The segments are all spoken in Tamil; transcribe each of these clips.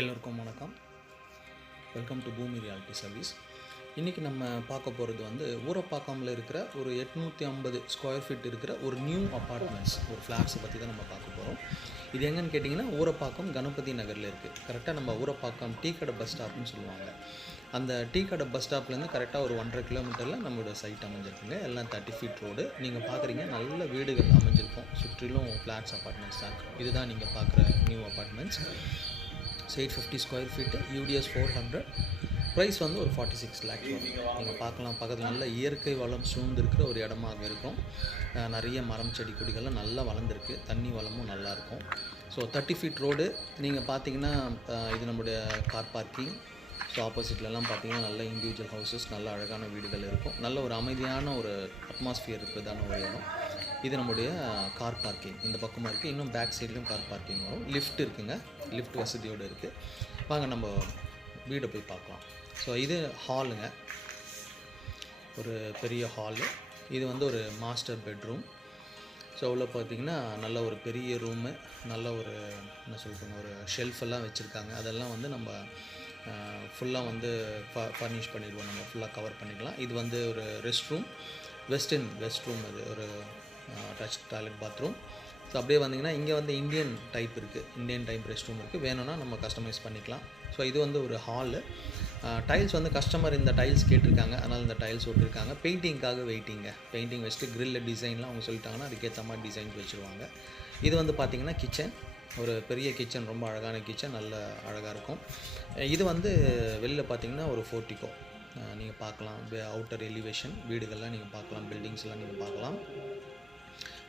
எல்லோருக்கும் வணக்கம். வெல்கம் டு பூமி ரியாலிட்டி சர்வீஸ். இன்றைக்கி நம்ம பார்க்க போகிறது வந்து ஊரப்பாக்கமில் இருக்கிற ஒரு 850 ஸ்கொயர் ஃபீட் இருக்கிற ஒரு நியூ அப்பார்ட்மெண்ட்ஸ், ஒரு ஃப்ளாட்ஸை பற்றி தான் நம்ம பார்க்க போகிறோம். இது எங்கன்னு கேட்டிங்கன்னா ஊரப்பாக்கம் கணபதி நகரில் இருக்குது. கரெக்டாக நம்ம ஊரப்பாக்கம் டீ கடை பஸ் ஸ்டாப்னு சொல்லுவாங்க. அந்த டீ கடை பஸ் ஸ்டாப்லேருந்து கரெக்டாக ஒரு 1.5 கிலோமீட்டரில் நம்மளோட சைட் அமைஞ்சிருக்குங்க. எல்லாம் 30 ஃபீட் ரோடு. நீங்கள் பார்க்குறீங்க, நல்ல வீடுகள் அமைஞ்சிருக்கும். சுற்றிலும் ஃப்ளாட்ஸ் அப்பார்ட்மெண்ட்ஸ் தான் இருக்குது. இதுதான் நீங்கள் பார்க்குற new apartments. 850 square feet, UDS 400, price வந்து ஒரு 46 லேக்ஸ் வரும். நீங்கள் பார்க்கலாம், பக்கத்தில் நல்ல இயற்கை வளம் சூழ்ந்திருக்கிற ஒரு இடமாக இருக்கும். நிறைய மரம் செடி கொடிகள்லாம் நல்லா வளர்ந்துருக்கு. தண்ணி வளமும் நல்லாயிருக்கும். So 30 feet road. நீங்கள் பார்த்தீங்கன்னா இது நம்முடைய கார் பார்க்கிங். ஸோ ஆப்போசிட்லலாம் பார்த்தீங்கன்னா நல்ல இண்டிவிஜுவல் ஹவுசஸ், நல்ல அழகான வீடுகள் இருக்கும். நல்ல ஒரு அமைதியான ஒரு அட்மாஸ்ஃபியர் இருக்கிறதான ஒரு இடம். இது நம்முடைய கார் பார்க்கிங் இந்த பக்கமாக இருக்குது. இன்னும் பேக் சைட்லேயும் கார் பார்க்கிங் வரும். லிஃப்ட் இருக்குங்க, லிஃப்ட் வசதியோடு இருக்குது. வாங்க நம்ம வீடை போய் பார்க்கலாம். ஸோ இது ஹாலுங்க, ஒரு பெரிய ஹாலு. இது வந்து ஒரு மாஸ்டர் பெட்ரூம். ஸோ உள்ள பார்த்திங்கன்னா நல்ல ஒரு பெரிய ரூமு, நல்ல ஒரு என்ன சொல்கிறோங்க, ஒரு ஷெல்ஃபெல்லாம் வச்சுருக்காங்க. அதெல்லாம் வந்து நம்ம ஃபுல்லாக வந்து ஃபர்னிஷ் பண்ணிடுவோம். நம்ம ஃபுல்லாக கவர் பண்ணிக்கலாம். இது வந்து ஒரு rest room, western rest room. அது ஒரு அட்டாச் டாய்லெட் பாத்ரூம். ஸோ அப்படியே வந்திங்கன்னா இங்கே வந்து இந்தியன் டைப் இருக்குது, இந்தியன் டைப் ரெஸ்ட் ரூம் இருக்குது. வேணும்னா நம்ம கஸ்டமைஸ் பண்ணிக்கலாம். ஸோ இது வந்து ஒரு ஹாலு. டைல்ஸ் வந்து கஸ்டமர் இந்த டைல்ஸ் கேட்டிருக்காங்க, அதனால் இந்த டைல்ஸ் விட்டுருக்காங்க. பெயிண்டிங்காக பெயிண்டிங் வச்சுட்டு கிரில் டிசைன்லாம் அவங்க சொல்லிட்டாங்கன்னா அதுக்கேற்ற மாதிரி டிசைன்ஸ் வச்சுருவாங்க. இது வந்து பார்த்திங்கன்னா கிச்சன், ஒரு பெரிய கிச்சன், ரொம்ப அழகான கிச்சன், நல்ல அழகாக இருக்கும். இது வந்து வெளியில் பார்த்திங்கன்னா ஒரு போர்ட்டிகோ நீங்கள் பார்க்கலாம். அவுட்டர் எலிவேஷன் வீடுகள்லாம் நீங்கள் பார்க்கலாம், பில்டிங்ஸ்லாம் நீங்கள் பார்க்கலாம்.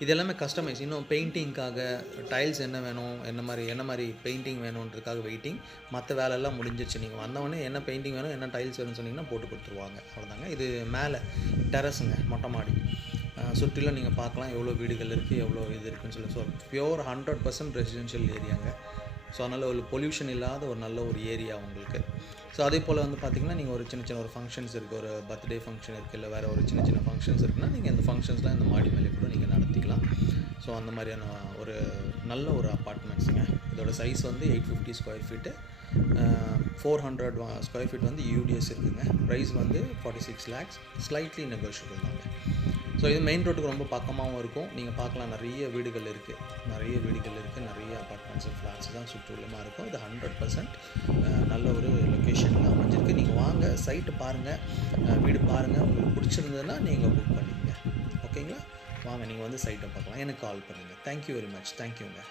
இது எல்லாமே கஸ்டமைஸ். இன்னும் பெயிண்டிங்காக டைல்ஸ் என்ன வேணும், என்ன மாதிரி பெயிண்டிங் வேணுன்றதுக்காக வெயிட்டிங். மற்ற வேலையெல்லாம் முடிஞ்சிச்சு. நீங்கள் வந்தவொடனே என்ன பெயிண்டிங் வேணும், என்ன டைல்ஸ் வேணும்னு சொன்னிங்கன்னா போட்டு கொடுத்துருவாங்க. அவ்வளோதாங்க. இது மேலே டெரஸுங்க, மொட்டை மாடி. சுற்றிலும் நீங்கள் பார்க்கலாம் எவ்வளோ வீடுகள் இருக்குது, எவ்வளோ இது இருக்குதுன்னு சொல்லி. ஸோ பியோர் 100% ரெசிடென்ஷியல் ஏரியாங்க. ஸோ அதனால் ஒரு பொல்யூஷன் இல்லாத ஒரு நல்ல ஒரு ஏரியா உங்களுக்கு. ஸோ அதே போல் வந்து பார்த்திங்கன்னா நீங்கள் ஒரு சின்ன ஒரு ஃபங்க்ஷன்ஸ் இருக்குது, ஒரு பர்த்டே ஃபங்க்ஷன் இருக்குது, இல்லை வேறு ஒரு சின்ன ஃபங்க்ஷன்ஸ் இருக்குன்னா நீங்கள் இந்த ஃபங்க்ஷன்ஸ்லாம் இந்த மாடி மேலே கூட நீங்கள் நடத்திக்கலாம். ஸோ அந்த மாதிரியான ஒரு நல்ல ஒரு அப்பார்ட்மெண்ட்ஸுங்க. இதோட சைஸ் வந்து 850 ஸ்கொயர் ஃபீட்டு, 400 ஸ்கொயர் ஃபீட் வந்து யூடிஎஸ் இருக்குதுங்க. ப்ரைஸ் வந்து 46 லேக்ஸ், ஸ்லைட்லி நெகோஷியபிள் தாங்க. ஸோ இது மெயின் ரோட்டுக்கு ரொம்ப பக்கமாகவும் இருக்கும். நீங்கள் பார்க்கலாம், நிறைய வீடுகள் இருக்குது, நிறைய அப்பார்ட்மெண்ட்ஸு ஃப்ளாட்ஸ் தான் சுற்றுலமாக இருக்கும். இது 100% நல்ல ஒரு லொக்கேஷனில் அமைஞ்சிருக்கு. நீங்கள் வாங்க, சைட்டு பாருங்கள், வீடு பாருங்கள். உங்களுக்கு பிடிச்சிருந்ததுன்னா நீங்கள் புக் பண்ணிக்கங்க. ஓகேங்களா? வாங்க, நீங்கள் வந்து சைட்டை பார்க்கலாம். எனக்கு கால் பண்ணுங்கள். Thank you very much. தேங்க்யூங்க.